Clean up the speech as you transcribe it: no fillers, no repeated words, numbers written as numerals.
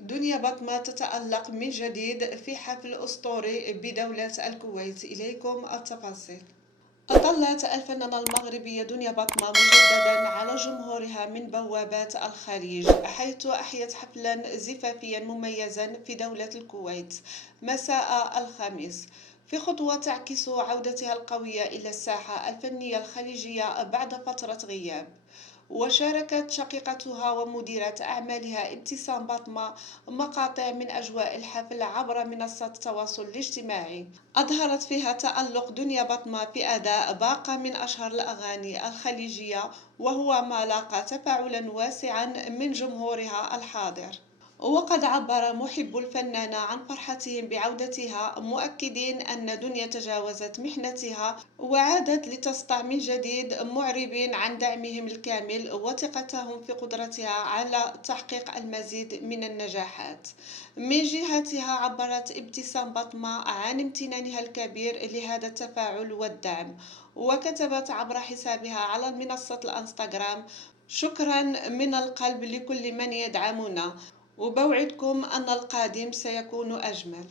دنيا بطمة تتألق من جديد في حفل أسطوري بدولة الكويت. إليكم التفاصيل. أطلت الفنانة المغربية دنيا بطمة مجددا على جمهورها من بوابات الخليج، حيث أحيت حفلا زفافيا مميزا في دولة الكويت مساء الخميس، في خطوة تعكس عودتها القوية إلى الساحة الفنية الخليجية بعد فترة غياب. وشاركت شقيقتها ومديرة أعمالها ابتسام بطمة مقاطع من أجواء الحفل عبر منصة التواصل الاجتماعي، أظهرت فيها تألق دنيا بطمة في أداء باقة من أشهر الأغاني الخليجية، وهو ما لاقى تفاعلا واسعا من جمهورها الحاضر. وقد عبر محب الفنانة عن فرحتهم بعودتها، مؤكدين أن دنيا تجاوزت محنتها وعادت لتسطع من جديد، معربين عن دعمهم الكامل وثقتهم في قدرتها على تحقيق المزيد من النجاحات. من جهتها عبرت ابتسام بطمة عن امتنانها الكبير لهذا التفاعل والدعم، وكتبت عبر حسابها على منصة الانستغرام: شكرا من القلب لكل من يدعمنا، وبوعدكم أن القادم سيكون أجمل.